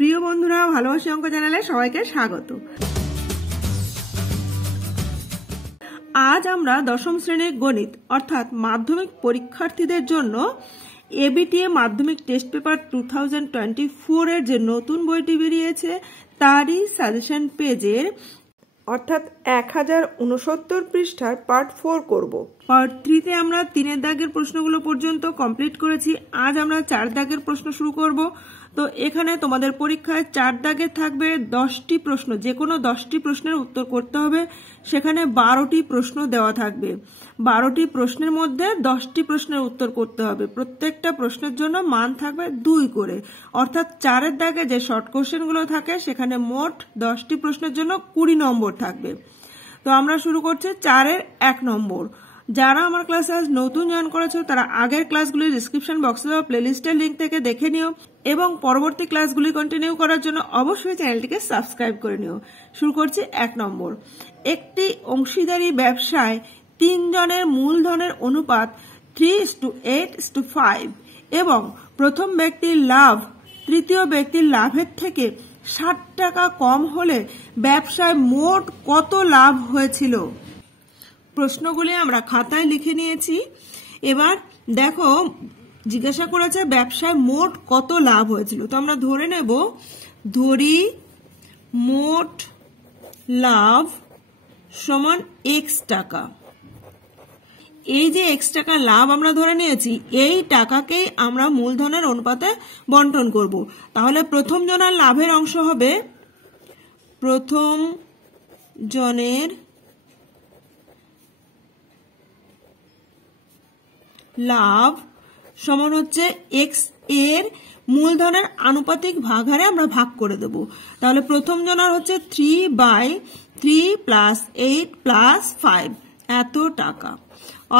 প্রিয় বন্ধুরা, ভালোবাসি অঙ্ক চ্যানেলে সবাইকে স্বাগত। আজ আমরা দশম শ্রেণীর গণিত অর্থাৎ মাধ্যমিক পরীক্ষার্থীদের জন্য এবিটিএ মাধ্যমিক টেস্ট পেপার 2024 এর যে নতুন বইটি বেরিয়েছে তারই সাজেশন পেজের অর্থাৎ 1069 পৃষ্ঠার পার্ট 4 করব। পার্ট 3 তে আমরা 3 দাগের প্রশ্নগুলো পর্যন্ত কমপ্লিট করেছি। আজ আমরা 4 দাগের প্রশ্ন শুরু করব। তো এখানে তোমাদের পরীক্ষায় 4 দাগে থাকবে 10টি প্রশ্ন, যে কোনো 10টি প্রশ্নের উত্তর করতে হবে। সেখানে 12টি প্রশ্ন দেওয়া থাকবে। 12টি প্রশ্নের মধ্যে 10টি প্রশ্নের উত্তর করতে হবে। প্রত্যেকটা প্রশ্নের জন্য মান থাকবে 2 করে, অর্থাৎ 4 দাগে যে শর্ট কোশ্চেনগুলো থাকে সেখানে মোট 10টি প্রশ্নের জন্য 20 নম্বর থাকবে। তো আমরা শুরু করছি 4-এর 1 নম্বর। যারা আমার ক্লাসে আজ নতুন জয়েন করেছো তারা আগের ক্লাসগুলি ডিসক্রিপশন বক্সে দেওয়া প্লেলিস্টের লিঙ্ক থেকে দেখে নিও এবং পরবর্তী ক্লাসগুলি কন্টিনিউ করার জন্য অবশ্যই চ্যানেলটিকে সাবস্ক্রাইব করে নিও। শুরু করছি 1 নম্বর। একটি অংশীদারি ব্যবসায় 3 জনের মূলধনের অনুপাত 3:8:5 এবং প্রথম ব্যক্তির লাভ তৃতীয় ব্যক্তির লাভের থেকে 60 টাকা কম হলে ব্যবসায় মোট কত লাভ হয়েছিল? প্রশ্নগুলি আমরা খাতায় লিখে নিয়েছি। এবার দেখো জিজ্ঞাসা করেছে ব্যবসায় মোট কত লাভ হয়েছিল। তো আমরা ধরে নেব, ধরি মোট লাভ সমান x টাকা। এই যে x টাকা লাভ আমরা ধরে নিয়েছি, এই টাকাকেই আমরা মূলধনের অনুপাতে বন্টন করব। তাহলে প্রথম জনের লাভের অংশ হবে, প্রথম জনের লাভ সমান হচ্ছে x এর মূলধনের আনুপাতিক ভাগ হারে আমরা ভাগ করে দেব। তাহলে প্রথম জনের হচ্ছে 3/3 + 8 + 5 এত টাকা,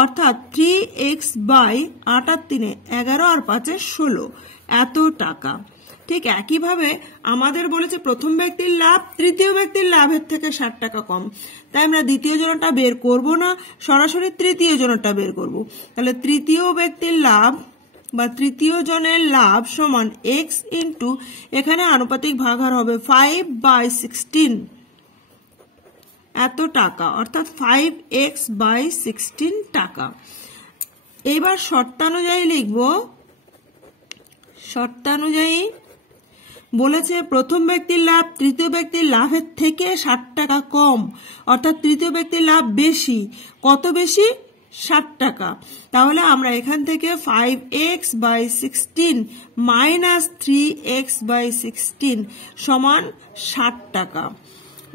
অর্থাৎ 3x/8 আর 3 11 আর 5 16 এত টাকা। ঠিক একইভাবে আমাদের বলেছে প্রথম ব্যক্তির লাভ তৃতীয় ব্যক্তির লাভের থেকে 60 টাকা কম, তাই আমরা দ্বিতীয় জনটা বের করব না, সরাসরি তৃতীয় জনটা বের করব। তাহলে তৃতীয় ব্যক্তির লাভ বা তৃতীয় জনের লাভ সমান x ইন্টু এখানে আনুপাতিক ভাগহার হবে 5/16 এত টাকা, অর্থাৎ 5x/16 টাকা। এবার শর্তানুযায়ী লিখব। শর্তানুযায়ী বলেছে প্রথম ব্যক্তির লাভ তৃতীয় ব্যক্তির লাভের থেকে 60 টাকা কম, অর্থাৎ তৃতীয় ব্যক্তির লাভ বেশি। কত বেশি? 60 টাকা। তাহলে আমরা এখান থেকে 5x/16 মাইনাস 3x/16 সমান 60 টাকা।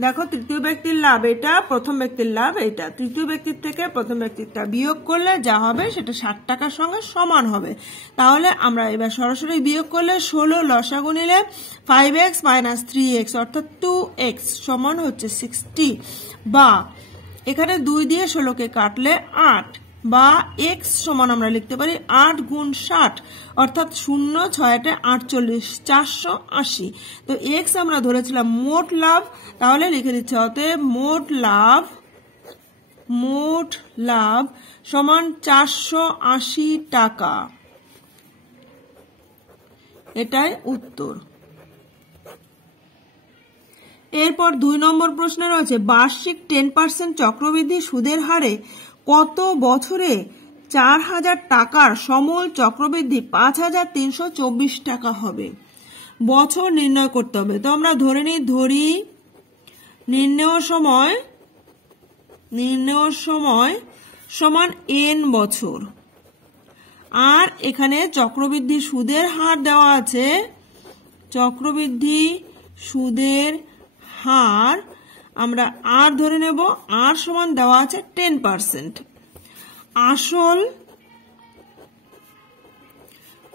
দেখো তৃতীয় ব্যক্তির লাভ এটা, প্রথম ব্যক্তির লাভ এটা, তৃতীয় ব্যক্তির থেকে প্রথম ব্যক্তিরটা বিয়োগ করলে যা হবে সেটা 60 টাকার সঙ্গে সমান হবে। তাহলে আমরা এবার সরাসরি বিয়োগ করলে 16 লসাগু নিলে 5x - 3x অর্থাৎ 2x সমান হচ্ছে 60, বা এখানে 2 দিয়ে 16কে কাটলে 8, বা x সমান আমরা লিখতে পারি 8 × 60 অর্থাৎ 0 6 48 480। তো x আমরা ধরেছিলাম মোট লাভ, তাহলে লিখে দিচ্ছে অতএব মোট লাভ সমান 480 টাকা। এটাই উত্তর। এরপর 2 নম্বর প্রশ্নে রয়েছে বার্ষিক 10% চক্রবৃদ্ধি সুদের হারে কত বছরে 4000 টাকার সমূল চক্রবৃদ্ধি 5324 টাকা হবে? বছর নির্ণয় করতে হবে। তো আমরা ধরে নিই, ধরি নির্ণয় সময় সমান n বছর, আর এখানে চক্রবৃদ্ধি সুদের হার দেওয়া আছে। চক্রবৃদ্ধি সুদের হার আমরা আর ধরে নেব, আর সমান দেওয়া আছে 10%। আসল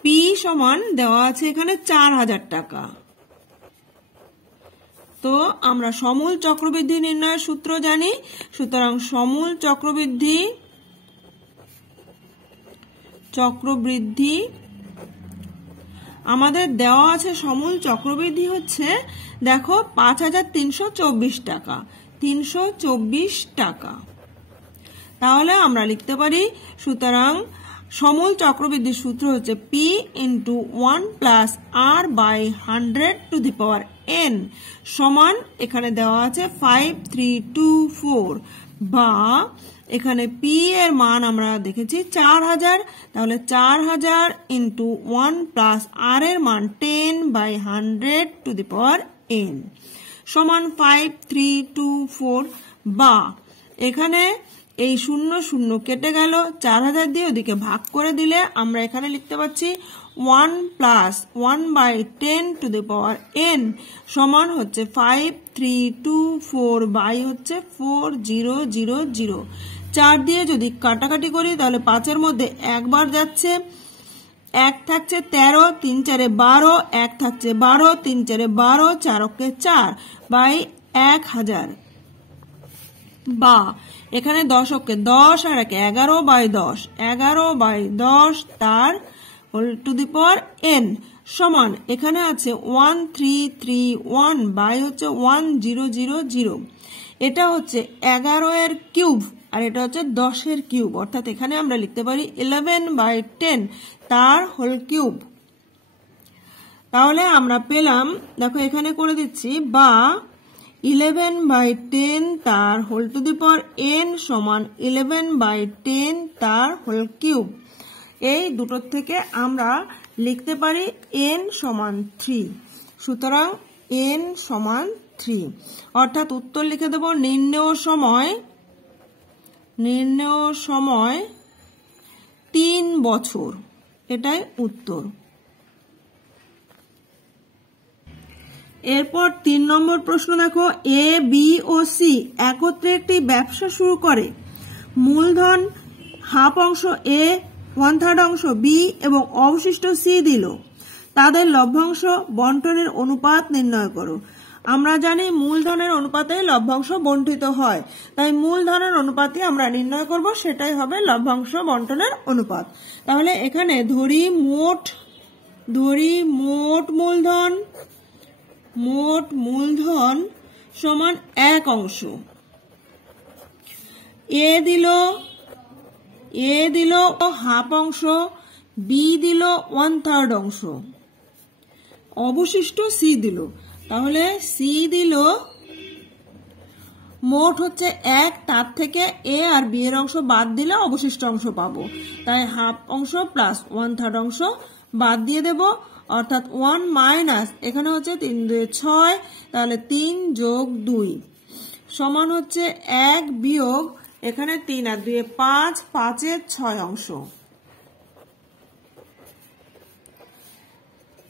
p সমান দেওয়া আছে এখানে 4000 টাকা। তো আমরা সমূল চক্রবৃদ্ধি নির্ণয়ের সূত্র জানি, সুতরাং সমূল চক্রবৃদ্ধি আমাদের দেওয়া আছে। সমূল চক্রবৃদ্ধি হচ্ছে দেখো 5324 টাকা, 324 টাকা। তাহলে আমরা লিখতে পারি সুতরাং সমূল চক্রবৃদ্ধির সূত্র হচ্ছে p × 1 plus r by 100 to the power n সমান এখানে দেওয়া আছে 5324 বা এখানে p এর মান আমরা দেখেছি 4000, তাহলে 4000 × 1 প্লাস r এর মান 10 by 100 to the power n সমান 5324 বা এখানে এই 0 0 কেটে গেল, 4000 দিয়ে ওদিকে ভাগ করে দিলে আমরা এখানে লিখতে পাচ্ছি 1 plus 1 by 10 to the power n সমান হচ্ছে 5324 বাই হচ্ছে 4000। 4 দিয়ে যদি কাটাকাটি করি তাহলে 5 এর মধ্যে একবার যাচ্ছে, 1 থাকছে 13, 3 4 12, 1 থাকছে 12, 3 4 12, 4 অক্ষে 4 বাই 1000 বা এখানে 10 অক্ষে 10 আর 11 বাই 10, 11 বাই 10 তার whole to the power n সমান এখানে আছে 1331 বাই হচ্ছে 1000। এটা হচ্ছে 11 এর কিউব আর এটা হচ্ছে 10 এর কিউব, অর্থাৎ এখানে আমরা লিখতে পারি 11 বাই 10 তার হোল কিউব। তাহলে আমরা পেলাম, দেখো এখানে করে দিচ্ছি, বা 11 বাই 10 তার whole to the power n সমান 11 বাই 10 তার হোল কিউব। এই দুটোর থেকে আমরা লিখতে পারি n সমান 3। সুতরাং n সমান 3, অর্থাৎ উত্তর লিখে দেব নির্ণেয় সময় 3 বছর, এটাই উত্তর। এরপর 3 নম্বর প্রশ্ন দেখো, এ বি ও সি একত্রে একটি ব্যবসা শুরু করে। মূলধন হাফ অংশ এ, 1/3 অংশ বি এবং অবশিষ্ট সি দিল। তাদের লভ্যাংশ বন্টনের অনুপাত নির্ণয় করো। আমরা জানি মূলধনের অনুপাতে লভ্যাংশ বন্টিত হয়, তাই মূলধনের অনুপাতই আমরা নির্ণয় করব, সেটাই হবে লভ্যাংশ বন্টনের অনুপাত। তাহলে এখানে ধরি মোট মূলধন সমান 1 অংশ। এ দিল হাফ অংশ, বি দিল 1/3 অংশ, অবশিষ্ট সি দিল। তাহলে সি দিল মোট হচ্ছে 1, তার থেকে এ আর বি এর অংশ বাদ দিলে অবশিষ্ট অংশ পাবো, তাই হাফ অংশ প্লাস 1/3 অংশ বাদ দিয়ে দেব, অর্থাৎ 1 মাইনাস এখানে হচ্ছে 3 2 6, তাহলে 3 যোগ 2 সমান হচ্ছে 1 বিয়োগ এখানে 3 আর 2 5, 5 এর 6 অংশ।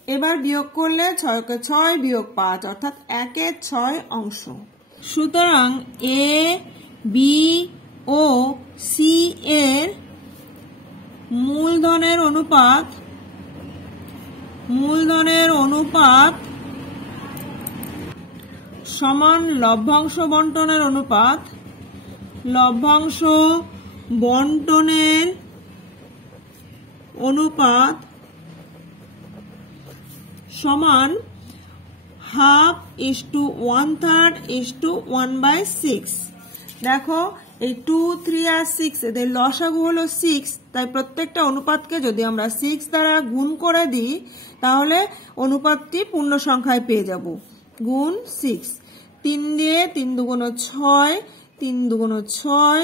এবার বিয়োগ করলে 6 কে 6 বিয়োগ 5, অর্থাৎ 1 এর 6 অংশ। সুতরাং এ বি ও সি এর মূলধনের অনুপাত সমান লভ্যাংশ বন্টনের অনুপাত। লভ্যাংশ বন্টনের অনুপাত সমান 1/2:1/3:1/6। দেখো এই 2, 3 আর 6 এদের লসাগু হলো 6, তাই প্রত্যেকটা অনুপাতকে যদি আমরা 6 দ্বারা গুণ করে দিই তাহলে অনুপাতটি পূর্ণ সংখ্যায় পেয়ে যাব, গুণ 6। 3 দিয়ে 3 দুগুণ 6, 3 দুগুণ 6,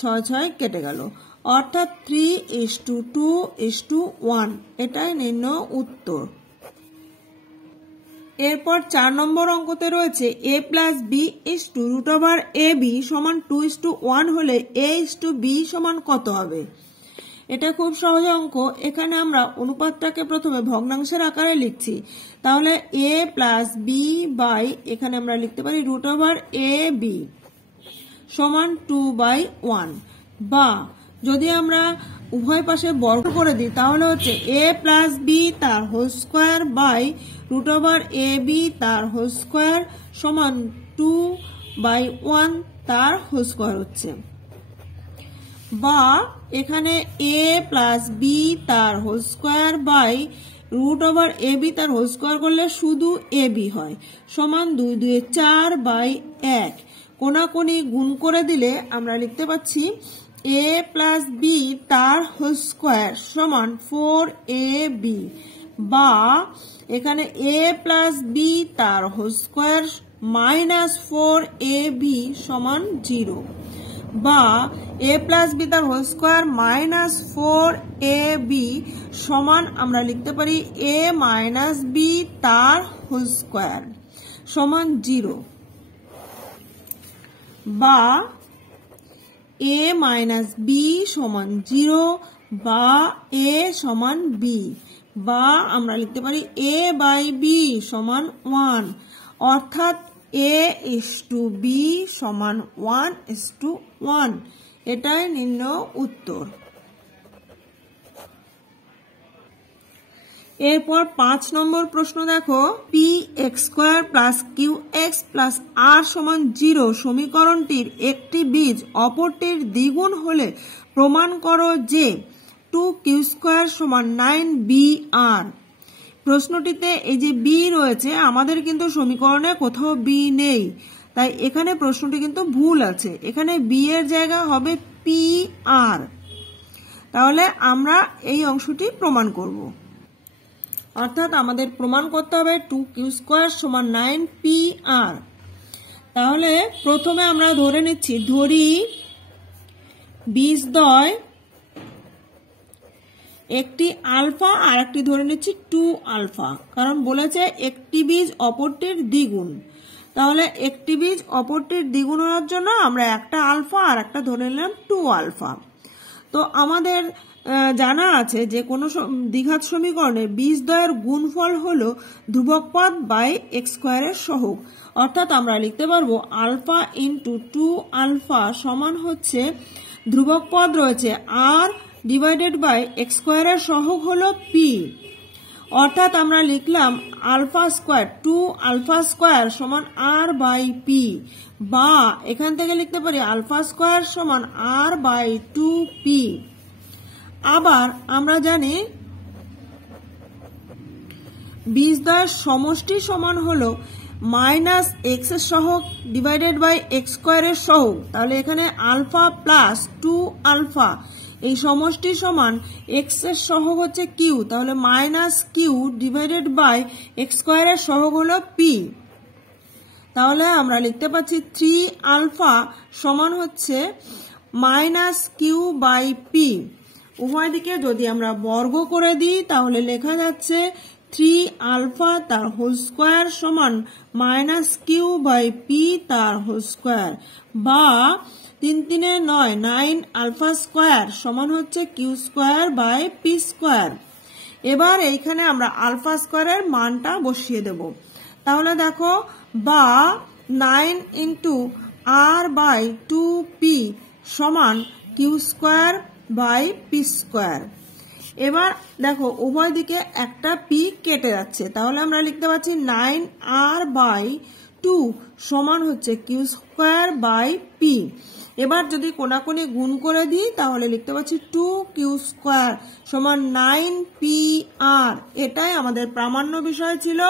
6 6 কেটে গেল, অর্থাৎ 3:2:1, এটাই নির্ণয় উত্তর। এরপর 4 নম্বর অঙ্কতে রয়েছে a প্লাস b √ab সমান 2:1 হলে a/b সমান কত হবে। এটা খুব সহজ অঙ্ক। এখানে আমরা অনুপাতটাকে প্রথমে ভগ্নাংশের আকারে লিখছি, তাহলে a প্লাস b বাই এখানে আমরা লিখতে পারি √ab সমান 2/1, বা যদি আমরা উভয় পাশে বর্গ করে দিই তাহলে হচ্ছে a প্লাস b তার হোল স্কোয়ার বাই √ab তার হোল স্কোয়ার সমান 2/1 তার হোল স্কোয়ার হচ্ছে, বা এখানে a প্লাস b তার হোল স্কোয়ার বাই √ab তার হোল স্কোয়ার করলে শুধু ab হয়, সমান 2 2 4/1। কোনাকুনি গুণ করে দিলে আমরা লিখতে পাচ্ছি a প্লাস বি তার হোল স্কোয়ার সমান 4ab, বা এখানে a প্লাস বি তার হোল স্কোয়ার মাইনাস 4ab সমান 0, বা a প্লাস বি তার হোল স্কোয়ার মাইনাস 4ab সমান আমরা লিখতে পারি a মাইনাস বি তার হোল স্কোয়ার সমান 0, বা a মাইনাস বি সমান 0, বা a সমান b, বা আমরা লিখতে পারি a বাই বি সমান 1, অর্থাৎ a is to b সমান 1:1, এটাই নির্ণয় উত্তর। এরপর 5 নম্বর প্রশ্ন দেখো, px² plus qx plus r সমান 0 সমীকরণটির একটি বীজ অপরটির দ্বিগুণ হলে প্রমাণ করো যে 2q² সমান 9br। প্রশ্নটিতে এই যে b রয়েছে, আমাদের কিন্তু সমীকরণে কোথাও b নেই, তাই এখানে প্রশ্নটি কিন্তু ভুল আছে, এখানে b এর জায়গা হবে pr। তাহলে আমরা এই অংশটি প্রমাণ করব, অর্থাৎ আমাদের প্রমাণ করতে হবে 2q² সমান 9pr। তাহলে প্রথমে আমরা ধরে নিচ্ছি, ধরি বীজদ্বয় একটি আলফা আর একটি ধরে নিচ্ছি 2 আলফা, কারণ বলেছে একটি বীজ অপরটির দ্বিগুণ। তাহলে একটি বীজ অপরটির দ্বিগুণ হওয়ার জন্য আমরা একটা আলফা আর একটা ধরে নিলাম 2 আলফা। তো আমাদের জানা আছে যে কোনো দ্বিঘাত সমীকরণে বীজদ্বয়ের গুণফল হলো ধ্রুবক পদ বাই x² এর সহগ, অর্থাৎ আমরা লিখতে পারবো আলফা ইন্টু 2 আলফা সমান হচ্ছে ধ্রুবক পদ রয়েছে r ডিভাইডেড বাই x² এর সহগ হলো p, অর্থাৎ আমরা লিখলাম আলফা স্কোয়ার 2 আলফা স্কোয়ার সমান r বাই p, বা এখান থেকে লিখতে পারি আলফা স্কোয়ার সমান r বাই 2p। আবার আমরা জানি বীজদ্বয়ের সমষ্টি সমান হলো মাইনাস এক্স এর সহগ ডিভাইডেড বাই x² এর সহগ, তাহলে এখানে আলফা প্লাস 2 আলফা এই সমষ্টি সমান এক্স এর সহগ হচ্ছে কিউ, তাহলে minus Q divided by x² এর সহগ হলো পি। তাহলে আমরা লিখতে পাচ্ছি 3 আলফা সমান হচ্ছে মাইনাস কিউ বাই পি। উভয় দিকে যদি আমরা বর্গ করে দিই তাহলে লেখা যাচ্ছে 3 আলফা তার হোল স্কোয়ার সমান মাইনাস কিউ বাই পি তার হোল স্কোয়ার, বা 3 3 9 9 আলফা স্কোয়ার সমান হচ্ছে Q square by P square. এবার এইখানে আমরা আলফা স্কোয়ারের মানটা বসিয়ে দেব, তাহলে দেখো বা 9 ইন্টু আর বাই 2p সমান Q square by P square. এবার দেখো উভয় দিকে একটা পি কেটে যাচ্ছে, তাহলে আমরা লিখতে পাচ্ছি 9r বাই 2 সমান হচ্ছে কিউ স্কোয়ার বাই পি। এবার যদি কোনাকুনি গুণ করে দিই তাহলে লিখতে পাচ্ছি 2q স্কোয়ার সমান 9pr। এটাই আমাদের প্রামাণ্য বিষয় ছিল,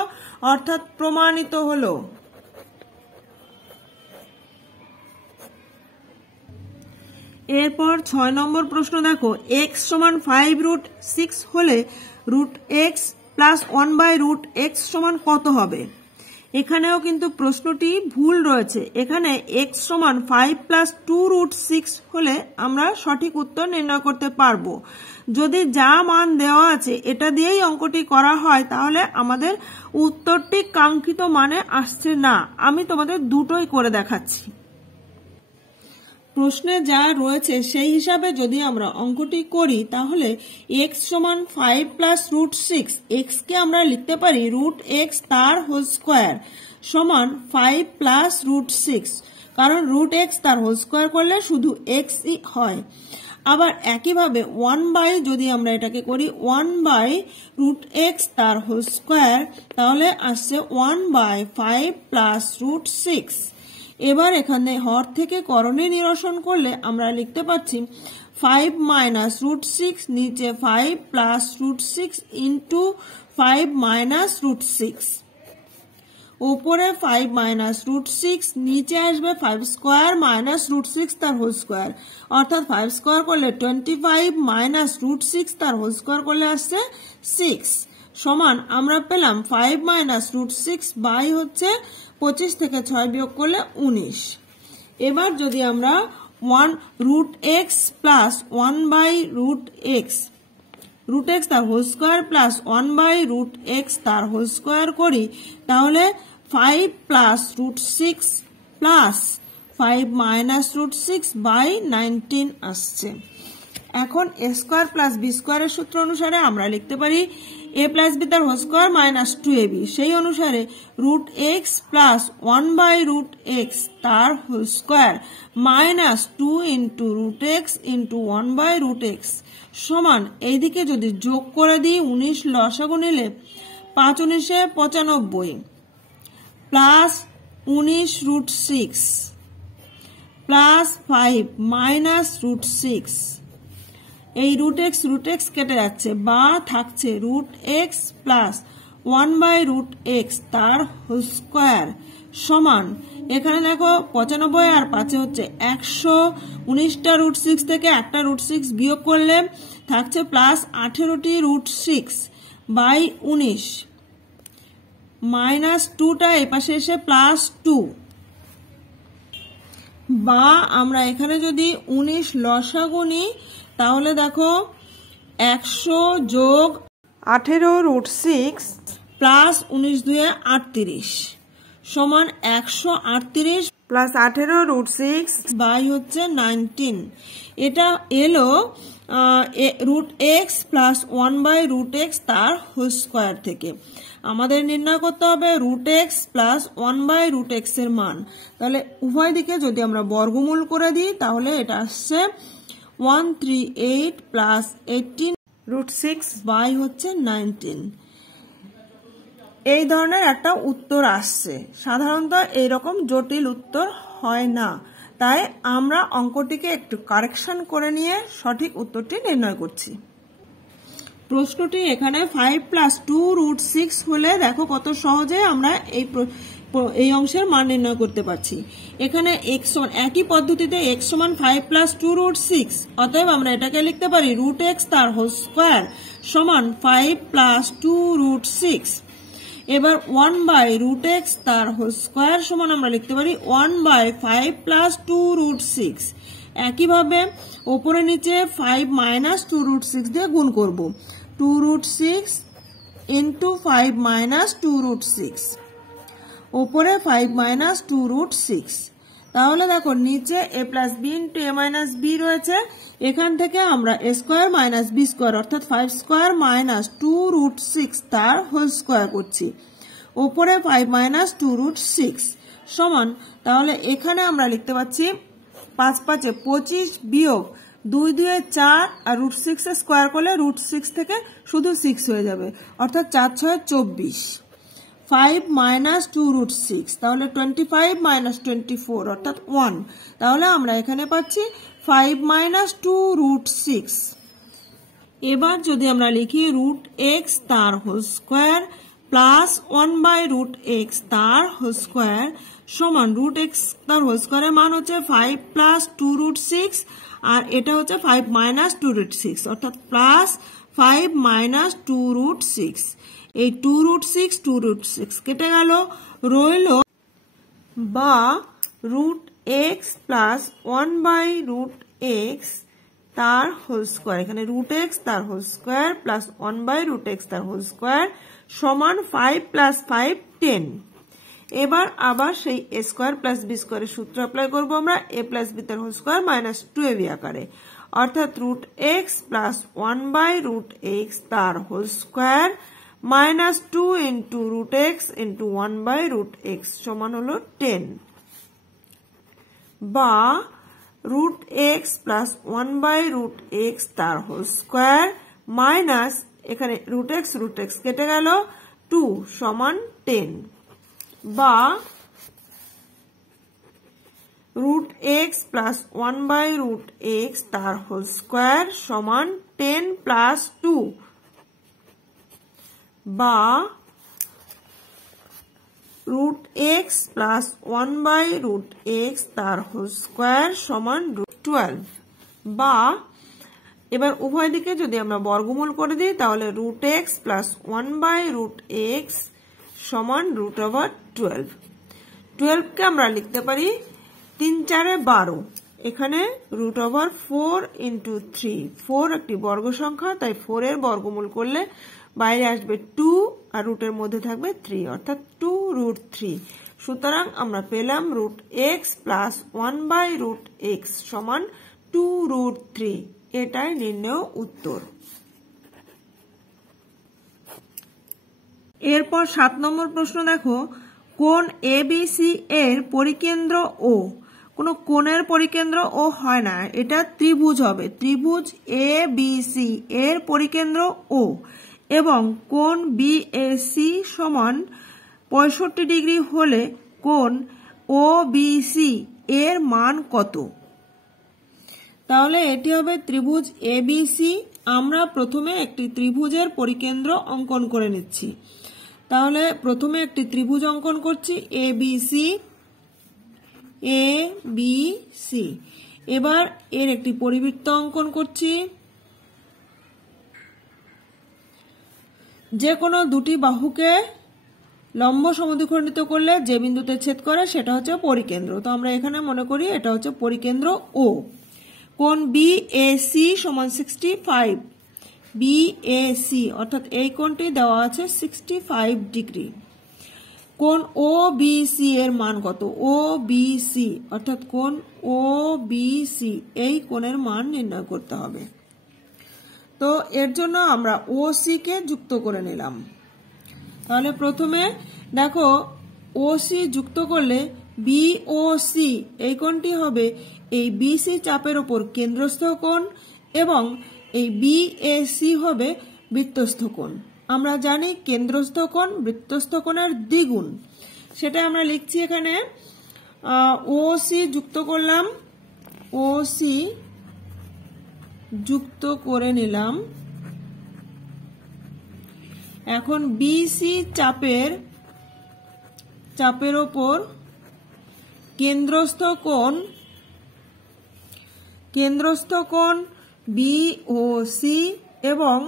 অর্থাৎ প্রমাণিত হলো। এরপর 6 নম্বর প্রশ্ন দেখো, x সমান 5√6 হলে √x প্লাস 1/√x সমান কত হবে? এখানেও কিন্তু প্রশ্নটি ভুল রয়েছে, এখানে x সমান 5 প্লাস 2√6 হলে আমরা সঠিক উত্তর নির্ণয় করতে পারবো। যদি যা মান দেওয়া আছে এটা দিয়েই অঙ্কটি করা হয় তাহলে আমাদের উত্তরটি কাঙ্ক্ষিত মানে আসছে না। আমি তোমাদের দুটোই করে দেখাচ্ছি। প্রশ্নে যা রয়েছে সেই হিসাবে যদি আমরা অঙ্কটি করি তাহলে x সমান 5 প্লাস √6, x কে আমরা লিখতে পারি √x তার হোল স্কোয়ার সমান 5 প্লাস √6, কারণ √x তার হোল স্কোয়ার করলে শুধু x হয়। আবার একইভাবে 1 যদি আমরা এটাকে করি 1/√x তার হোল স্কোয়ার, তাহলে আসছে 1/5 প্লাস √6। এবার এখানে হর থেকে করণে নিরসন করলে আমরা লিখতে পাচ্ছি 5 মাইনাস √6 নিচে 5 প্লাস √6 ইন্টু 5 মাইনাস √6। উপরে 5 মাইনাস রুট 6, নিচে আসবে 5 স্কোয়ার মাইনাস রুট 6 তার হোল স্কোয়ার, অর্থাৎ 5 স্কোয়ার করলে 25 মাইনাস রুট 6 তার হোল স্কোয়ার করলে আসছে 6 সমান আমরা পেলাম 5 মাইনাস রুট 6 বাই হচ্ছে 25 থেকে 6 বিয়োগ করলে 19। এবার যদি আমরা 1 root x plus 1 by root x তার whole square plus 1 by root x তার হোল স্কোয়ার করি, তাহলে 5 plus root 6 plus 5 minus root 6 by 19 আসছে। এখন এ স্কোয়ার প্লাস বি স্কোয়ারের সূত্র অনুসারে আমরা লিখতে পারি এ প্লাস বি তার হোল স্কোয়ার মাইনাস 2ab, সেই অনুসারে root x plus 1 by root x তার whole square minus 2 into root x into 1 by root x সমান এইদিকে যদি যোগ করে দিই 19 লসাগু নিলে 5 19 95 plus 19 root 6 plus 5 minus root 6, এই রুট এক্স কেটে যাচ্ছে, বা থাকছে root x plus 1 by root x তার হোল স্কোয়ার সমান এখানে দেখো 95 আর 5 হচ্ছে 100, 19টা রুট 6 থেকে একটা রুট 6 বিয়োগ করলে থাকছে প্লাস 18টি রুট 6 বাই 19 মাইনাস 2টা এপাশে এসে প্লাস 2, বা আমরা এখানে যদি 19 লসাগু নিই তাহলে দেখো 100 যোগ 18 রুট 6 প্লাস 19 দুয়ে 38 সমান 138 প্লাস 18 রুট 6 বাই হচ্ছে 19। এটা এলো root x plus 1 by root x তার হোল স্কোয়ার থেকে। আমাদের নির্ণয় করতে হবে root x plus 1 by root X এর মান। তাহলে উভয় দিকে যদি আমরা বর্গমূল করে দিই তাহলে এটা আসছে 138 প্লাস 18 রুট 6 বাই হচ্ছে 19। এই ধরনের একটা উত্তর আসছে। সাধারণত এইরকম জটিল উত্তর হয় না, তাই আমরা অঙ্কটিকে একটু কারেকশন করে নিয়ে সঠিক উত্তরটি নির্ণয় করছি। প্রশ্নটি এখানে 5 প্লাস 2 রুট 6 হলে দেখো কত সহজে আমরা এই অংশের মান নির্ণয় করতে পারছি। এখানে x একই পদ্ধতিতে x সমান 5 প্লাস 2 রুট 6, অতএব আমরা এটাকে লিখতে পারি রুট এক্স তার হোল স্কোয়ার সমান 5 প্লাস 2 রুট 6। এবার 1 বাই রুট এক্স তার হোল স্কোয়ার সমান আমরা লিখতে পারি 1 বাই 5 প্লাস 2 রুট 6। একইভাবে ওপরে নিচে 5 মাইনাস 2 রুট 6 দিয়ে গুণ করব, 2 রুট 6 ইন্টু 5 মাইনাস 2 রুট 6, ওপরে 5 মাইনাস 2 রুট 6। তাহলে দেখো নিচে a plus B into a minus B রয়েছে, এখান থেকে আমরা a square minus B square অর্থাৎ 5 স্কোয়ার মাইনাস 2 রুট 6 তার হোল স্কোয়ার করছি, ওপরে 5 মাইনাস 2 রুট 6 সমান। তাহলে এখানে আমরা লিখতে পাচ্ছি 5 5 25 বিয়োগ 2 2 4 আর রুট 6 এর স্কোয়ার করলে রুট 6 থেকে শুধু 6 হয়ে যাবে, অর্থাৎ 4 6 24, 5 মাইনাস 2 রুট 6, তাহলে 25 মাইনাস 24 অর্থাৎ 1। তাহলে আমরা এখানে পাচ্ছি 5 মাইনাস 2 রুট 6। এবার যদি আমরা লিখি রুট এক্স তার whole square plus 1 by root x তার হোল স্কোয়ার সমান রুট এক্স তার হোল স্কোয়ারের মান হচ্ছে 5 প্লাস 2 রুট 6 আর এটা হচ্ছে 5 মাইনাস 2 রুট 6 অর্থাৎ প্লাস 5 মাইনাস 2 রুট 6। এই 2 রুট 6 কেটে গেল, রইল বা root x plus 1 by root x তার হোল স্কোয়ার, এখানে রুট এক্স তার whole square plus 1 by root x তার হোল স্কোয়ার সমান 5 প্লাস 5 10। এবার আবার সেই এ স্কোয়ার প্লাস বি স্কোয়ারের সূত্র অ্যাপ্লাই করবো আমরা এ প্লাস বি তার হোল স্কোয়ার মাইনাস 2ab আকারে, অর্থাৎ root x plus 1 by root x তার whole square minus 2 into root x into 1 by root x সমান হলো 10, বা root x plus 1 by root x তার হোল স্কোয়ার মাইনাস এখানে root x কেটে গেল 2 সমান 10, বা root x plus 1 by root x তার হোল স্কোয়ার সমান 10 প্লাস 2, বা রুট এক্স প্লাস 1/√x তার হোল স্কোয়ার সমান √12, বা এবার উভয় দিকে যদি আমরা বর্গমূল করে দিই তাহলে √x প্লাস 1/√x সমান √12। 12 কে আমরা লিখতে পারি 3 4 12, এখানে √4 × 3, 4 একটি বর্গ সংখ্যা, তাই 4 এর বর্গমূল করলে বাইরে আসবে 2 আর রুটের মধ্যে থাকবে 3, অর্থাৎ 2√3। সুতরাং আমরা পেলাম √x প্লাস 1/√x সমান 2√3। এটাই নির্ণেয় উত্তর। এরপর 7 নম্বর প্রশ্ন দেখো, কোণ ABC এর পরিকেন্দ্র ও, কোন কোণের পরিকেন্দ্র ও হয় না, এটা ত্রিভুজ হবে। ত্রিভুজ ABC এর পরিকেন্দ্র ও এবং কোণ BAC সমান 65 ডিগ্রি হলে কোণ OBC এর মান কত? তাহলে এটি হবে ত্রিভুজ ABC। আমরা প্রথমে একটি ত্রিভুজের পরিকেন্দ্র অঙ্কন করে নিচ্ছি। তাহলে প্রথমে একটি ত্রিভুজ অঙ্কন করছি ABC। এবার এর একটি পরিবৃত্ত অঙ্কন করছি। যে কোনো দুটি বাহুকে লম্ব সমদ্বিখণ্ডিত করলে যে বিন্দুতে ছেদ করে সেটা হচ্ছে পরিকেন্দ্র। তো আমরা এখানে মনে করি এটা হচ্ছে পরিকেন্দ্র ও। কোণ BAC সমান 65, BAC অর্থাৎ এই কোণটি দেওয়া আছে 65 ডিগ্রি। কোণ OBC এর মান কত? OBC অর্থাৎ কোণ OBC এই কোণের মান নির্ণয় করতে হবে। তো এর জন্য আমরা OC কে যুক্ত করে নিলাম। তাহলে প্রথমে দেখো OC যুক্ত করলে BOC এই কোণটি হবে এই BC চাপের উপর কেন্দ্রস্থ কোণ এবং এই BAC হবে বৃত্তস্থ কোণ। আমরা জানি কেন্দ্রস্থ কোণ বৃত্তস্থ কোণের দ্বিগুণ, সেটা আমরা লিখছি এখানে। OC যুক্ত করলাম, OC যুক্ত করে নিলাম। এখন BC চাপের ওপর কেন্দ্রস্থ কোণ BOC এবং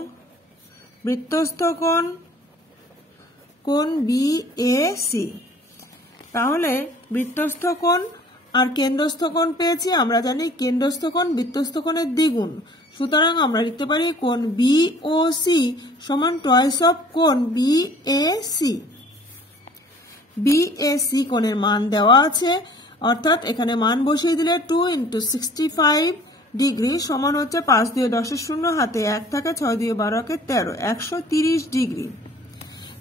বৃত্তস্থ কোণ BAC। তাহলে বৃত্তস্থ কোণ আর কেন্দ্রস্থ কোণ পেয়েছি। আমরা জানি কেন্দ্রস্থ কোণ বৃত্তস্থ কোণের দ্বিগুণ, সুতরাং আমরা লিখতে পারি কোণ BOC সমান টয়েস অফ কোণ BAC। BAC কোণের মান দেওয়া আছে, অর্থাৎ এখানে মান বসিয়ে দিলে 2 × 65 ডিগ্রি সমান হচ্ছে 5 দিয়ে 10 0 হাতে 1 থাকে, 6 দিয়ে 12 কে 13, 130 ডিগ্রি।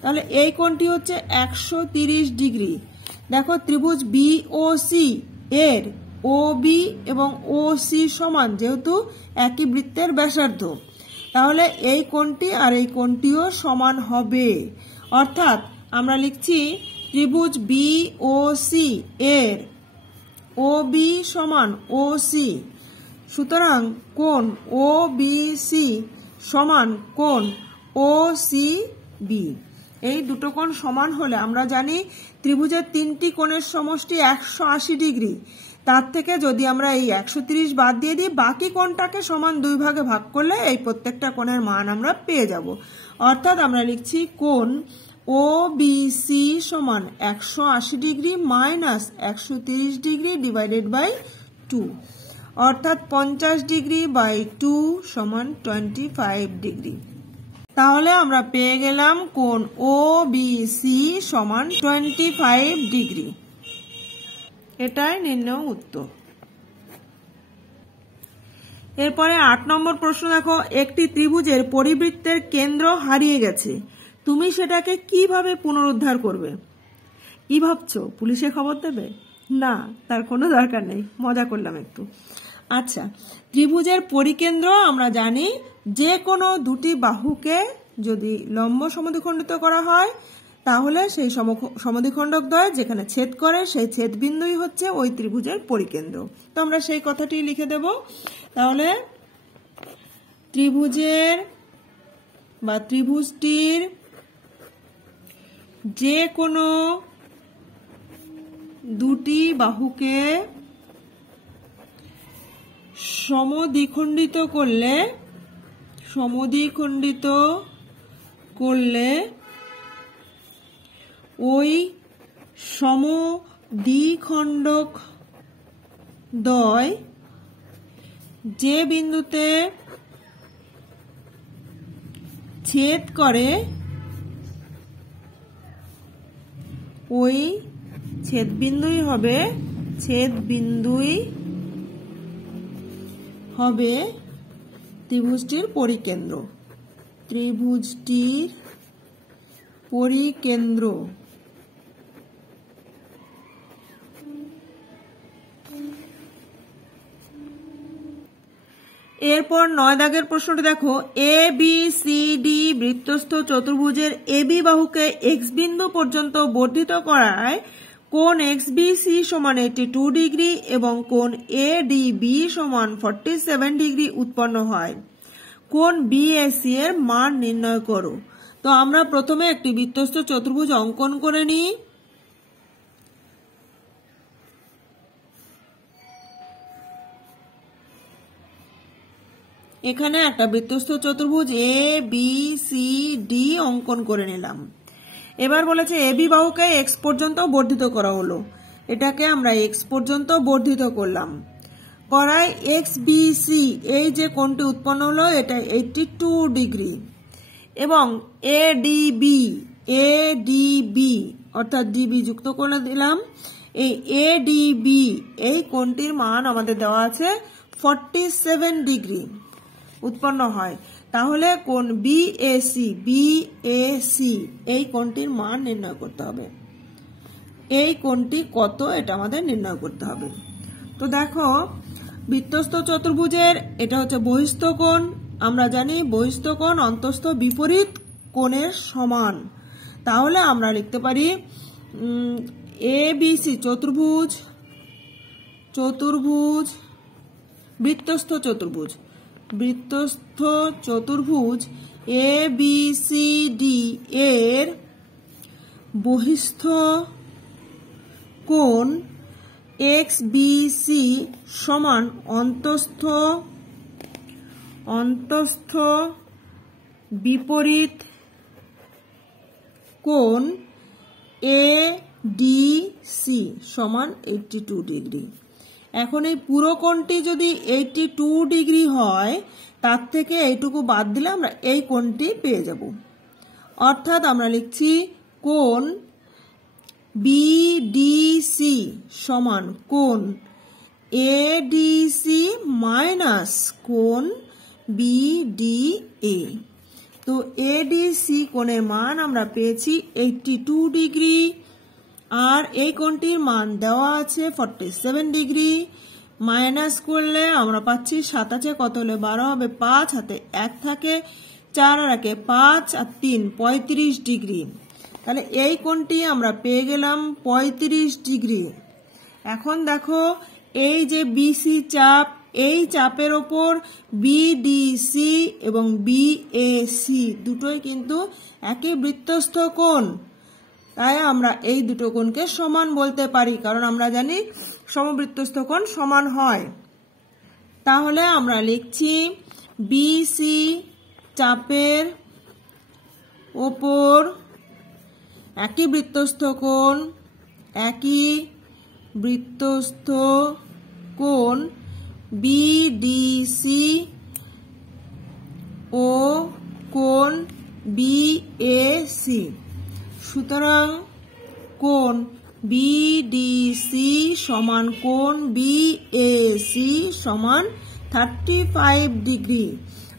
তাহলে এই কোণটি হচ্ছে 130 ডিগ্রি। দেখো ত্রিভুজ BOC এর OB এবং OC সমান, যেহেতু একই বৃত্তের ব্যাসার্ধ, তাহলে এই কোণটি আর এই কোণটিও সমান হবে। অর্থাৎ আমরা লিখছি ত্রিভুজ BOC এর OB সমান OC, সুতরাং কোণ OBC সমান কোণ OCB। এই দুটো কোণ সমান হলে আমরা জানি ত্রিভুজের তিনটি কোণের সমষ্টি 180 ডিগ্রি। তার থেকে যদি আমরা এই 130 বাদ দিয়ে দিই, বাকি কোণটাকে সমান 2 ভাগে ভাগ করলে এই প্রত্যেকটা কোণের মান আমরা পেয়ে যাব। অর্থাৎ আমরা লিখছি কোণ OBC সমান 180 degree minus 130 degree divided by 2, অর্থাৎ 50 ডিগ্রি বাই 2 সমান 25 ডিগ্রি। তাহলে আমরা পেয়ে গেলাম কোণ OBC সমান 25 ডিগ্রি। এটাই নির্ণেয় উত্তর। এরপরে 8 নম্বর প্রশ্ন দেখো, একটি ত্রিভুজের পরিবৃত্তের কেন্দ্র হারিয়ে গেছে, তুমি সেটাকে কিভাবে পুনরুদ্ধার করবে? কি ভাবছো, পুলিশে খবর দেবে? না, তার কোনো দরকার নেই, মজা করলাম একটু। আচ্ছা, ত্রিভুজের পরিকেন্দ্র আমরা জানি যে কোনো দুটি বাহুকে যদি লম্ব সমদ্বিখণ্ডিত করা হয় তাহলে সেই সমদ্বিখণ্ডক দ্বয় যেখানে ছেদ করে সেই ছেদ বিন্দুই হচ্ছে ওই ত্রিভুজের পরিকেন্দ্র। তো আমরা সেই কথাটি লিখে দেব। তাহলে ত্রিভুজটির যে কোনো দুটি বাহুকে সমদ্বিখণ্ডিত করলে ওই সমদ্বিখণ্ডক দ্বয় যে বিন্দুতে ছেদ করে ওই ছেদবিন্দুই হবে ত্রিভুজটির পরিকেন্দ্র। এরপর 9 দাগের প্রশ্নটি দেখো, ABCD বৃত্তস্থ চতুর্ভুজের AB বাহুকে X বিন্দু পর্যন্ত বর্ধিত করায় কোণ XBC সমান 82 ডিগ্রি এবং কোণ ADB সমান 47 ডিগ্রি উৎপন্ন হয়। কোণ BAC এর মান নির্ণয় করো। তো আমরা প্রথমে একটি বৃত্তস্থ চতুর্ভুজ অঙ্কন করে নিই। এখানে একটা বৃত্তস্থ চতুর্ভুজ ABCD অঙ্কন করে নিলাম। এবার বলেছে AB বাহুকে X পর্যন্ত বর্ধিত করা হলো, এটাকে আমরা X পর্যন্ত বর্ধিত করলাম, করায় XBC এই যে কোণটি উৎপন্ন হলো এটা 82 ডিগ্রি এবং ADB অর্থাৎ DB যুক্ত করে দিলাম। এই ADB এই কোণটির মান আমাদের দেওয়া আছে 47 ডিগ্রি উৎপন্ন হয়। তাহলে কোণ BAC এই কোণটির মান নির্ণয় করতে হবে। এই কোণটি কত এটা আমাদের নির্ণয় করতে হবে। তো দেখো বৃত্তস্থ চতুর্ভুজের এটা হচ্ছে বহিস্থ কোণ। আমরা জানি বহিস্থ কোণ অন্তস্থ বিপরীত কোণের সমান। তাহলে আমরা লিখতে পারি ABC বৃত্তস্থ চতুর্ভুজ ABCD এর বহিস্থ কোণ XBC সমান অন্তস্থ বিপরীত কোণ ADC সমান 82 ডিগ্রি। এখন এই পুরো কোণটি যদি 82 ডিগ্রি হয় তার থেকে এইটুকু বাদ দিলে আমরা এই কোণটি পেয়ে যাব। অর্থাৎ আমরা লিখছি কোণ BDC সমান কোণ ADC মাইনাস কোণ BDA। তো ADC কোণের মান আমরা পেয়েছি 82 ডিগ্রি আর এই কোণটির মান দেওয়া আছে 47 ডিগ্রি। মাইনাস করলে আমরা পাচ্ছি 7 আছে কত হলে 12 হবে, 5 হাতে 1 থাকে, 4 আর 1 5 আর 3 35 ডিগ্রি। তাহলে এই কোণটি আমরা পেয়ে গেলাম 35 ডিগ্রি। এখন দেখো এই যে BC চাপ, এই চাপের ওপর BDC এবং BAC দুটোই কিন্তু একই বৃত্তস্থ কোণ। তাই আমরা এই দুটো কোণকে সমান বলতে পারি, কারণ আমরা জানি সমবৃত্তস্থ কোণ সমান হয়। তাহলে আমরা লিখছি BC চাপের ওপর একই বৃত্তস্থ কোণ BDC ও কোণ BAC। সুতরাং কোণ BDC সমান কোণ BAC সমান 35 ডিগ্রি।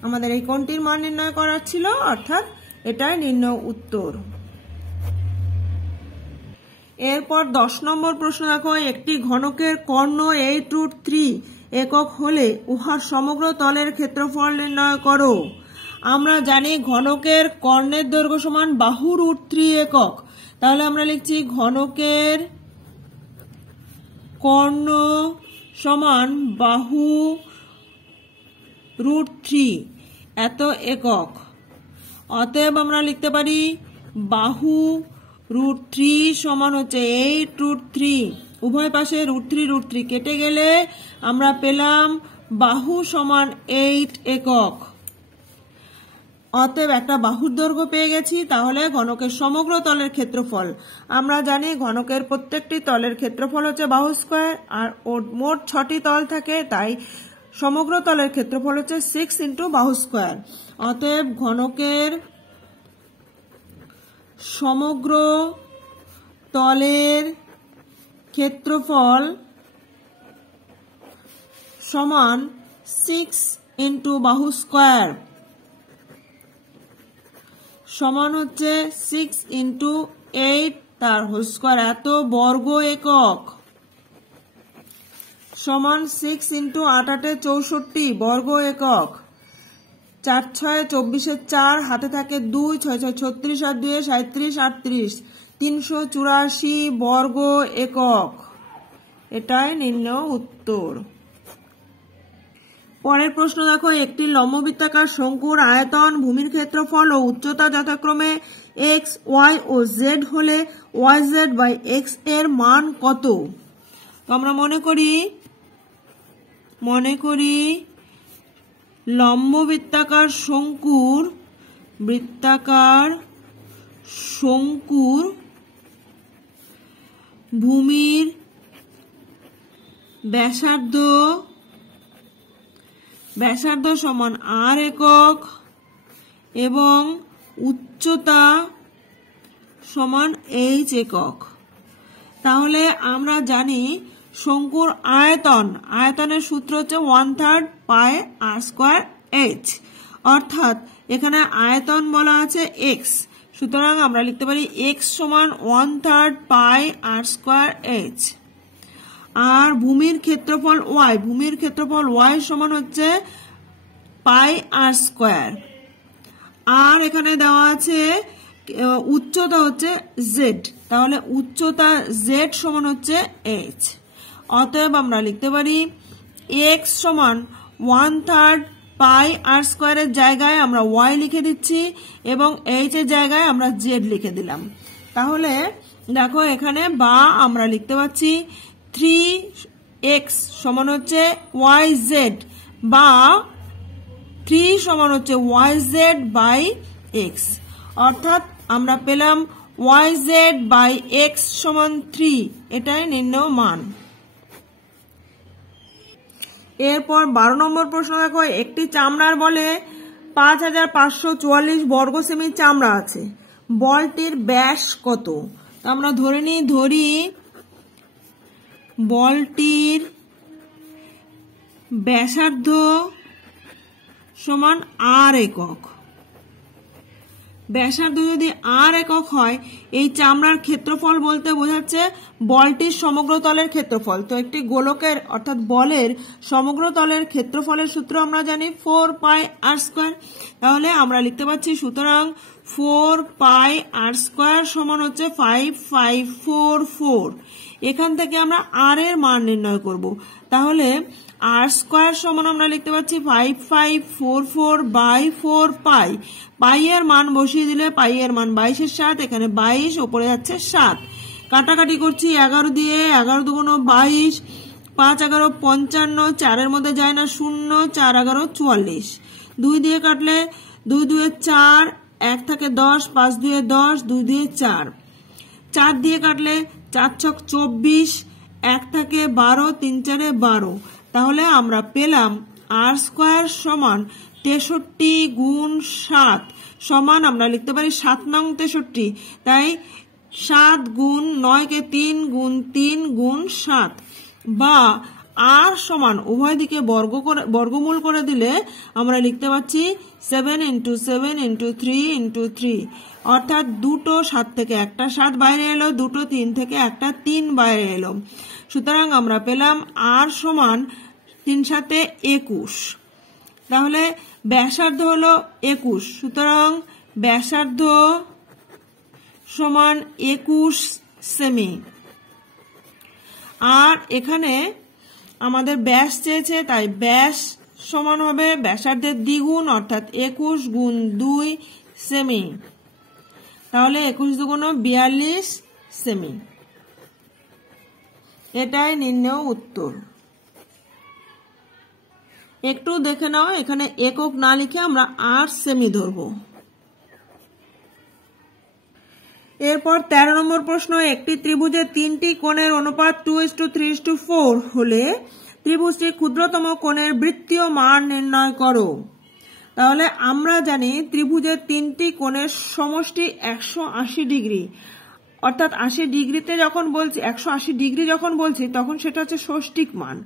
আমাদের এই কোণটির মান নির্ণয় করার ছিল, অর্থাৎ এটাই নির্ণয় উত্তর। এরপর 10 নম্বর প্রশ্ন দেখো, একটি ঘনকের কর্ণ 8√3 একক হলে উহার সমগ্র তলের ক্ষেত্রফল নির্ণয় করো। আমরা জানি ঘনকের কর্ণের দৈর্ঘ্য সমান বাহু √3 একক। তাহলে আমরা লিখছি ঘনকের কর্ণ সমান বাহু √3 এত একক। অতএব আমরা লিখতে পারি বাহু √3 সমান হচ্ছে 8√3 উভয় পাশে √3 কেটে গেলে আমরা পেলাম বাহু সমান 8 একক। অতএব একটা বাহুর দৈর্ঘ্য পেয়ে গেছি। তাহলে ঘনকের সমগ্র তলের ক্ষেত্রফল, আমরা জানি ঘনকের প্রত্যেকটি তলের ক্ষেত্রফল হচ্ছে বাহু স্কয়ার, আর মোট 6টি তল থাকে, তাই সমগ্র তলের ক্ষেত্রফল হচ্ছে 6 × বাহু স্কয়ার। অতএব ঘনকের সমগ্র তলের ক্ষেত্রফল সমান 6 × বাহু স্কয়ার সমান হচ্ছে 6 × 8 তার হোল স্কয়ার, এত বর্গ একক, সমান 6 × 8 × 64 বর্গ একক। 4 × 6 = 24, 4 হাতে থাকে 2, 6 × 6 = 36, আর 2 = 37, 384 বর্গ একক। এটাই নির্ণয় উত্তর। পরের প্রশ্ন দেখো, একটি লম্ববৃত্তাকার শঙ্কুর আয়তন, ভূমির ক্ষেত্রফল ও উচ্চতা যথাক্রমে x, y ও z হলে yz/x এর মান কত? তো আমরা মনে করি লম্ববৃত্তাকার শঙ্কুর ভূমির ব্যাসার্ধ সমান r একক এবং উচ্চতা সমান h একক। তাহলে আমরা জানি শঙ্কুর আয়তনের সূত্র হচ্ছে 1/3 পাই r²h, অর্থাৎ এখানে আয়তন বলা আছে x, সুতরাং আমরা লিখতে পারি x সমান 1/3 পাই r²h। আর ভূমির ক্ষেত্রফল y সমান হচ্ছে পাই r²। আর এখানে দেওয়া আছে উচ্চতা হচ্ছে z, তাহলে উচ্চতা z সমান হচ্ছে h। অতএব আমরা লিখতে পারি x সমান 1/3 পাই r² এর জায়গায় আমরা y লিখে দিচ্ছি এবং h এর জায়গায় আমরা z লিখে দিলাম। তাহলে দেখো এখানে বা আমরা লিখতে পাচ্ছি 3x সমান হচ্ছে yz, বা 3 সমান হচ্ছে yz/x, অর্থাৎ আমরা পেলাম yz/x সমান 3, এটাই নির্ণয় মান। এরপর 12 নম্বর প্রশ্ন দেখো, একটি চামড়ার বলে 5544 বর্গ সেমি চামড়া আছে, বলটির ব্যাস কত? আমরা ধরি বলটির ব্যাসার্ধ সমান r একক। ব্যাসার্ধ যদি r একক হয়, এই চামড়ার ক্ষেত্রফল বলতে বোঝাচ্ছে বলটির সমগ্র তলের ক্ষেত্রফল। তো একটি গোলকের অর্থাৎ বলের সমগ্র তলের ক্ষেত্রফলের সূত্র আমরা জানি 4 পাই r²। তাহলে আমরা লিখতে পাচ্ছি সুতরাং 4 পাই r² সমান হচ্ছে 5544। এখান থেকে আমরা r এর মান নির্ণয় করব। তাহলে r² সমান আমরা লিখতে পাচ্ছি 5544/4 পাই। পাই এর মান বসিয়ে দিলে পাই এর মান 22 এর 7, এখানে 22 উপরে যাচ্ছে 7, কাটাকাটি করছি 11 দিয়ে, 11 × 2 = 22, 5 × 11 = 55, 4 এর মধ্যে যায় না 0, 4 × 11 = 44, 2 দিয়ে কাটলে 2 × 2 = 4, 1 থাকে 10, 5 × 2 = 10, 2 দিয়ে 4, 4 দিয়ে কাটলে 4 × 6 = 24, 1 থাকে 12, 3 × 4 = 12। তাহলে আমরা পেলাম r² সমান 63 × 7 সমান আমরা লিখতে পারি 7 নং 63, তাই 7 × 9 কে 3 × 3 × 7, বা r সমান উভয় দিকে বর্গমূল করে দিলে আমরা লিখতে পাচ্ছি 7 × 7 × 3 × 3, অর্থাৎ দুটো 7 থেকে একটা 7 বাইরে এলো, দুটো 3 থেকে একটা 3 বাইরে এলো। সুতরাং আমরা পেলাম r সমান 3 × 7 = 21। তাহলে ব্যাসার্ধ হলো 21, সুতরাং ব্যাসার্ধ সমান 21 সেমি। আর এখানে আমাদের ব্যাস চেয়েছে, তাই ব্যাস সমান হবে ব্যাসার্ধের দ্বিগুণ অর্থাৎ 21 × 2 সেমি। তাহলে 21 × 2 = 42 সেমি। এটাই নির্ণয় উত্তর। একটু দেখে নাও, এখানে একক না লিখে আমরা 8 সেমি ধরবো। এরপর 13 নম্বর প্রশ্ন, একটি ত্রিভুজের 3টি কোণের অনুপাত 2:3:4 হলে ত্রিভুজটির ক্ষুদ্রতম কোণের বৃত্তীয় মান নির্ণয় করো। তাহলে আমরা জানি ত্রিভুজের 3টি কোণের সমষ্টি 180 ডিগ্রি, অর্থাৎ 80 ডিগ্রিতে যখন বলছি 180 ডিগ্রি যখন বলছি তখন সেটা হচ্ছে ষষ্ঠিক মান।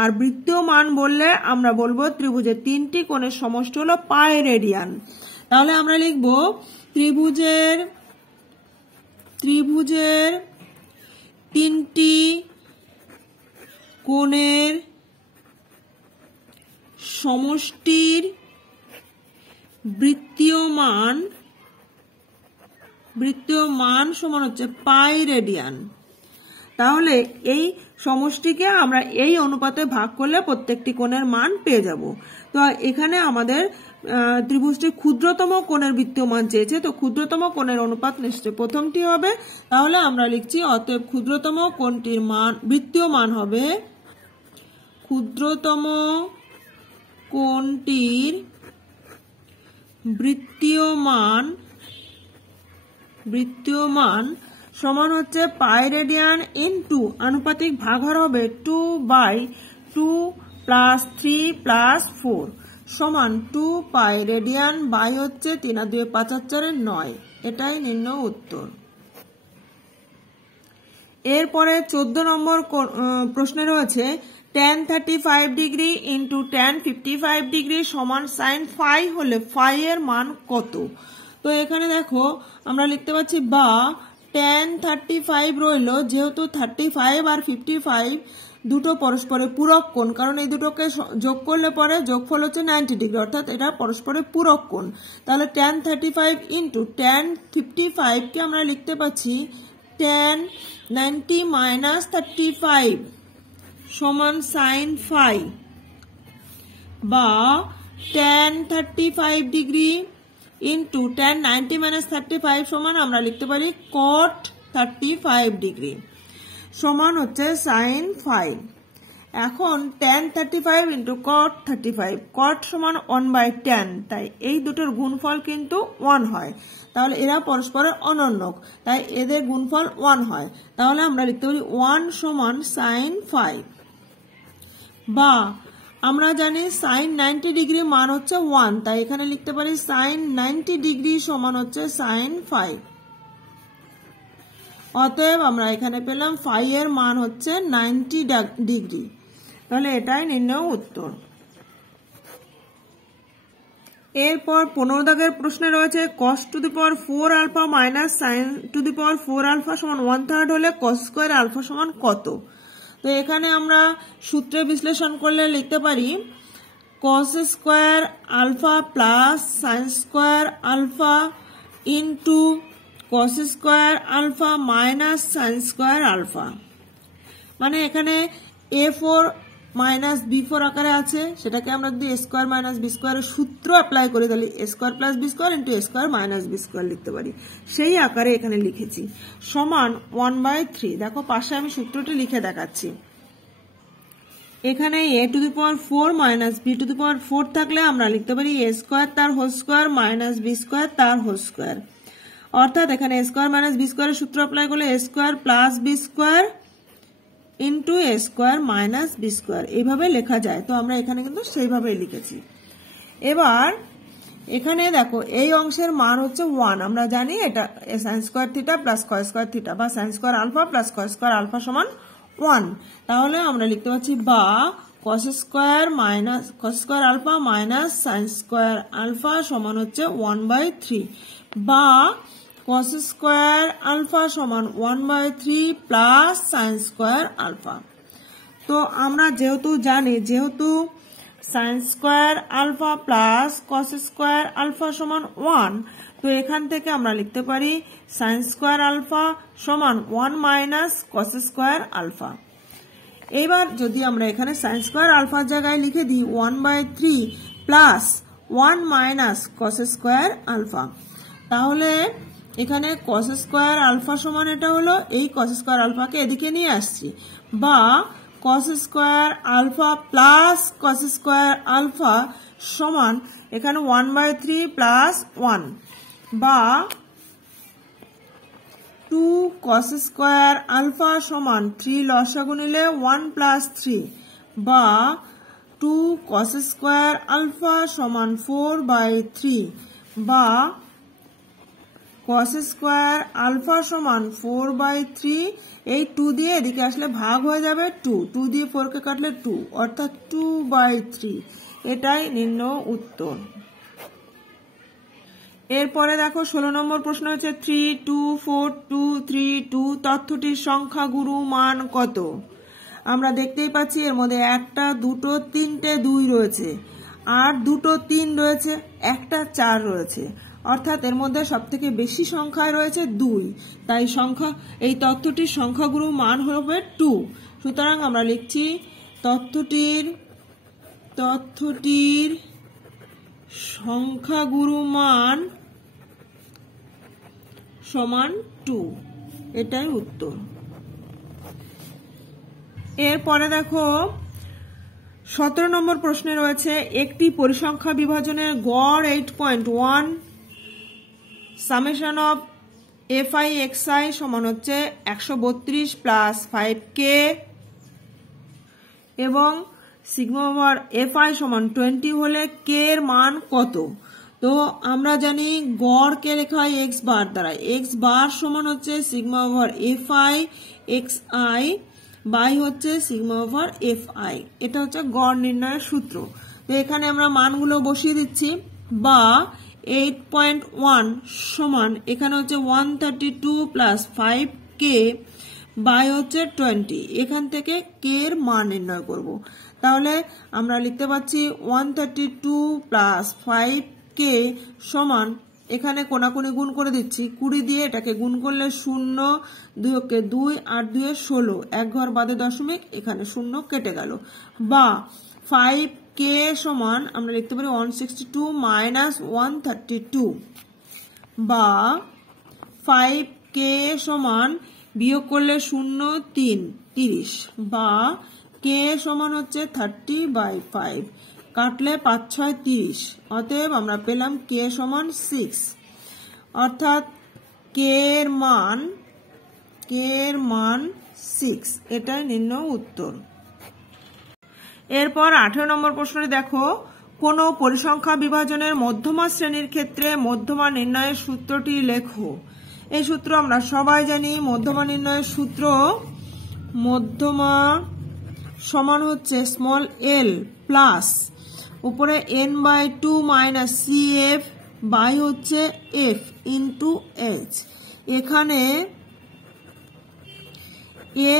আর বৃত্তীয় মান বললে আমরা বলবো ত্রিভুজের 3টি কোণের সমষ্টি হলো পাই রেডিয়ান। তাহলে আমরা লিখব ত্রিভুজের 3টি কোণের সমষ্টির বৃত্তীয় মান সমান হচ্ছে পাই রেডিয়ান। তাহলে এই সমষ্টিকে আমরা এই অনুপাতে ভাগ করলে প্রত্যেকটি কোণের মান পেয়ে যাব। তো এখানে আমাদের ত্রিভুজটির ক্ষুদ্রতম কোণের বৃত্তীয় মান চেয়েছে, তো ক্ষুদ্রতম কোণের অনুপাত নিশ্চয়ই প্রথমটি হবে। তাহলে আমরা লিখছি অতএব ক্ষুদ্রতম কোণটির মান বৃত্তীয় মান হবে, ক্ষুদ্রতম কোণটির বৃত্তীয় মান সমান হচ্ছে পাই রেডিয়ান ইনটু আনুপাতিক ভাগহার হবে 2/2 + 3 + 4 সমান 2 পাই রেডিয়ান বাই হচ্ছে 3 আর 2 5 আর 4 9। এটাই নির্ণয় উত্তর। এরপরে 14 নম্বর প্রশ্নে রয়েছে tan 35 degree into tan 55 degree সমান sin phi হলে phi এর মান কত। তো এখানে দেখো আমরা লিখতে পাচ্ছি বা tan 35 রইল, যেহেতু 35 আর 55 দুটো পরস্পরের পূরক কোণ, কারণ এই দুটোকে যোগ করলে পরে যোগফল হচ্ছে 90 ডিগ্রি, অর্থাৎ এটা পরস্পরের পূরক কোণ। তাহলে tan 35 ইন্টু tan 55 কে আমরা লিখতে পাচ্ছি tan 90 - 35 সমান sin phi, বা tan 35 ডিগ্রি ইন্টু tan 90 - 35 সমান আমরা লিখতে পারি cot 35 ডিগ্রি সমান হচ্ছে sin phi। এখন tan 35 ইন্টু cot 35, cot সমান 1/tan, তাই এই দুটোর গুণফল কিন্তু 1 হয়। তাহলে এরা পরস্পরের অনন্যক, তাই এদের গুণফল 1 হয়। তাহলে আমরা লিখতে পারি 1 সমান sin phi, বা আমরা জানি sin 90 ডিগ্রি মান হচ্ছে 1, তাই এখানে লিখতে পারি sin 90 ডিগ্রি সমান হচ্ছে sin phi। অতএব আমরা এখানে পেলাম phi এর মান হচ্ছে 90 ডিগ্রি। তাহলে এটাই নির্ণয় উত্তর। এরপর 15 দাগের প্রশ্নে রয়েছে cos⁴ alpha minus sin⁴ alpha সমান 1/3 হলে cos² আলফা সমান কত। তো এখানে আমরা সূত্রে বিশ্লেষণ করলে লিখতে পারি cos² alpha plus sin² alpha into cos² alpha minus sin² alpha, মানে এখানে a4 মাইনাস b4 আকারে আছে, সেটাকে আমরা যদি a² - b² এর সূত্র অ্যাপ্লাই করি তাহলে a² + b² into a² - b² লিখতে পারি, সেই আকারে এখানে লিখেছি সমান 1/3। দেখো পাশে আমি সূত্রটি লিখে দেখাচ্ছি। এখানে a⁴ মাইনাস b⁴ থাকলে আমরা লিখতে পারি a² তার হোল স্কয়ার মাইনাস b² তার হোল স্কয়ার, অর্থাৎ এখানে a² - b² এর সূত্র অ্যাপ্লাই করলে a² + b² into a² - b², এইভাবে লেখা যায়। তো আমরা এখানে কিন্তু সেইভাবেই লিখেছি। এবার এখানে দেখো এই অংশের মান হচ্ছে 1, আমরা জানি এটা sin² θ প্লাস cos² θ বা sin² alpha plus cos² alpha সমান 1। তাহলে আমরা লিখতে পাচ্ছি বা cos² alpha minus sin² alpha সমান হচ্ছে 1/3, বা cos² আলফা সমান 1/3 প্লাস sin² আলফা। তো আমরা যেহেতু জানি sin² alpha plus cos² alpha সমান 1, তো এখান থেকে আমরা লিখতে পারি sin² আলফা সমান 1 মাইনাস cos² আলফা। এবার যদি আমরা এখানে sin² আলফার জায়গায় লিখে দিই 1/3 প্লাস 1 মাইনাস cos² আলফা, তাহলে এখানে cos স্কয়ার আলফা সমান এটা হলো, এই cos স্কয়ার আলফাকে এদিকে নিয়ে আসছি, বা cos square alpha plus cos square alpha সমান এখানে 1/3 প্লাস 1, বা 2 cos স্কয়ার আলফা সমান 3 লসাগু নিলে 1 প্লাস 3, বা 2 cos স্কয়ার আলফা সমান 4/3, বা cos স্কয়ার আলফা সমান 4/3, এই 2 দিয়ে এদিকে আসলে ভাগ হয়ে যাবে 2 দিয়ে 4 কে কাটলে 2, অর্থাৎ 2/3। এটাই নির্ণয় উত্তর। এরপরে দেখো 16 নম্বর প্রশ্ন হচ্ছে 3242232 তথ্যটির সংখ্যাগুরু মান কত? আমরা দেখতেই পাচ্ছি এর মধ্যে একটা, দুটো, তিনটে 2 রয়েছে, আর দুটো 3 রয়েছে, একটা 4 রয়েছে, অর্থাৎ এর মধ্যে সবথেকে বেশি সংখ্যায় রয়েছে 2, তাই এই তথ্যটির সংখ্যাগুরু মান হবে 2। সুতরাং আমরা লিখছি তথ্যটির সংখ্যাগুরু মান সমান 2, এটাই উত্তর। এরপরে দেখো 17 নম্বর প্রশ্নে রয়েছে একটি পরিসংখ্যা বিভাজনের গড় 8.1 সামেশন অফ fi xi সমান হচ্ছে 132 প্লাস 5k এবং সিগমা ওভার fi সমান 20 হলে k এর মান কত? তো আমরা জানি গড় কে লেখা হয় x বার দ্বারা, x বার সমান হচ্ছে sigma over fi xi by হচ্ছে সিগমা ওভার fi, এটা হচ্ছে গড় নির্ণয়ের সূত্র। তো এখানে আমরা মানগুলো বসিয়ে দিচ্ছি, বা 8.1 সমান এখানে হচ্ছে 132 প্লাস 5k বাই হচ্ছে 20, এখান থেকে k এর মান নির্ণয় করব। তাহলে আমরা লিখতে পাচ্ছি 132 প্লাস 5k সমান, এখানে কোনাকুনি গুণ করে দিচ্ছি, 20 দিয়ে এটাকে গুণ করলে 0, 2 কে 2, 8 2 16, এক ঘর বাদে দশমিক, এখানে 0 কেটে গেল, বা 5k সমান আমরা লিখতে পারি 162 মাইনাস 132, বা 5k সমান বিয়োগ করলে 0 3 30, বা k সমান হচ্ছে 30/5, কাটলে 5 6 30, অতএব আমরা পেলাম k সমান 6, অর্থাৎ k এর মান 6, এটাই নির্ণয় উত্তর। এরপর 18 নম্বর প্রশ্নটি দেখো কোন পরিসংখ্যা বিভাজনের মধ্যমা শ্রেণীর ক্ষেত্রে মধ্যমা নির্ণয়ের সূত্রটি লেখো। এই সূত্র আমরা সবাই জানি, মধ্যমা নির্ণয়ের সূত্র মধ্যমা সমান হচ্ছে স্মল l প্লাস উপরে n/2 মাইনাস cf বাই হচ্ছে f ইন্টু h। এখানে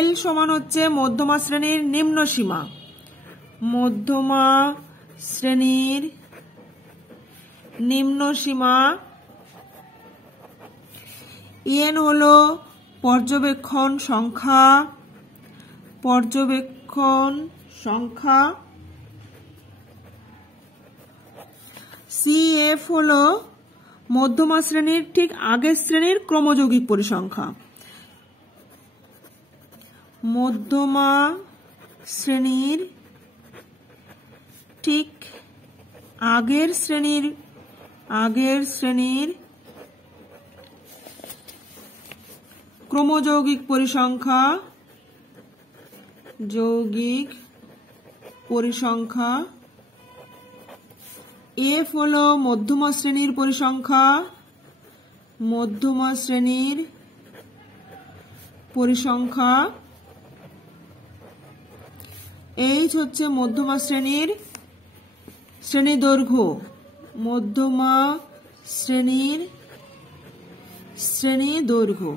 l সমান হচ্ছে মধ্যমা শ্রেণীর নিম্ন সীমা, মধ্যমা শ্রেণীর নিম্ন সীমা, n হলো পর্যবেক্ষণ সংখ্যা, cf হলো মধ্যমা শ্রেণীর ঠিক আগের শ্রেণীর ক্রমযৌগিক পরিসংখ্যা, মধ্যমা শ্রেণীর ঠিক আগের শ্রেণীর ক্রমযৌগিক পরিসংখ্যা, f হলো মধ্যমা শ্রেণীর পরিসংখ্যা, h হচ্ছে মধ্যমা শ্রেণী দৈর্ঘ্য, মধ্যমা শ্রেণী দৈর্ঘ্য।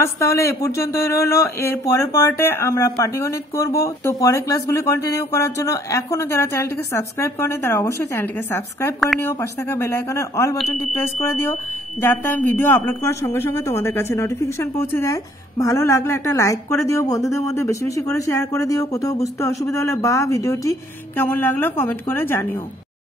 আজ তাহলে এ পর্যন্ত রইলো। এর পরের পার্টে আমরা পাটিগণিত করব। তো পরের ক্লাসগুলি কন্টিনিউ করার জন্য এখনো যারা চ্যানেলটিকে সাবস্ক্রাইব করেনি তারা অবশ্যই চ্যানেলটিকে সাবস্ক্রাইব করে নিও, পাশে থাকা বেল আইকনের অল বাটনটি প্রেস করে দিও, যাতে আমি ভিডিও আপলোড করার সঙ্গে সঙ্গে তোমাদের কাছে নোটিফিকেশন পৌঁছে যায়। ভালো লাগলে একটা লাইক করে দিও, বন্ধুদের মধ্যে বেশি বেশি করে শেয়ার করে দিও, কোথাও বুঝতে অসুবিধা হলে বা ভিডিওটি কেমন লাগলো কমেন্ট করে জানিও।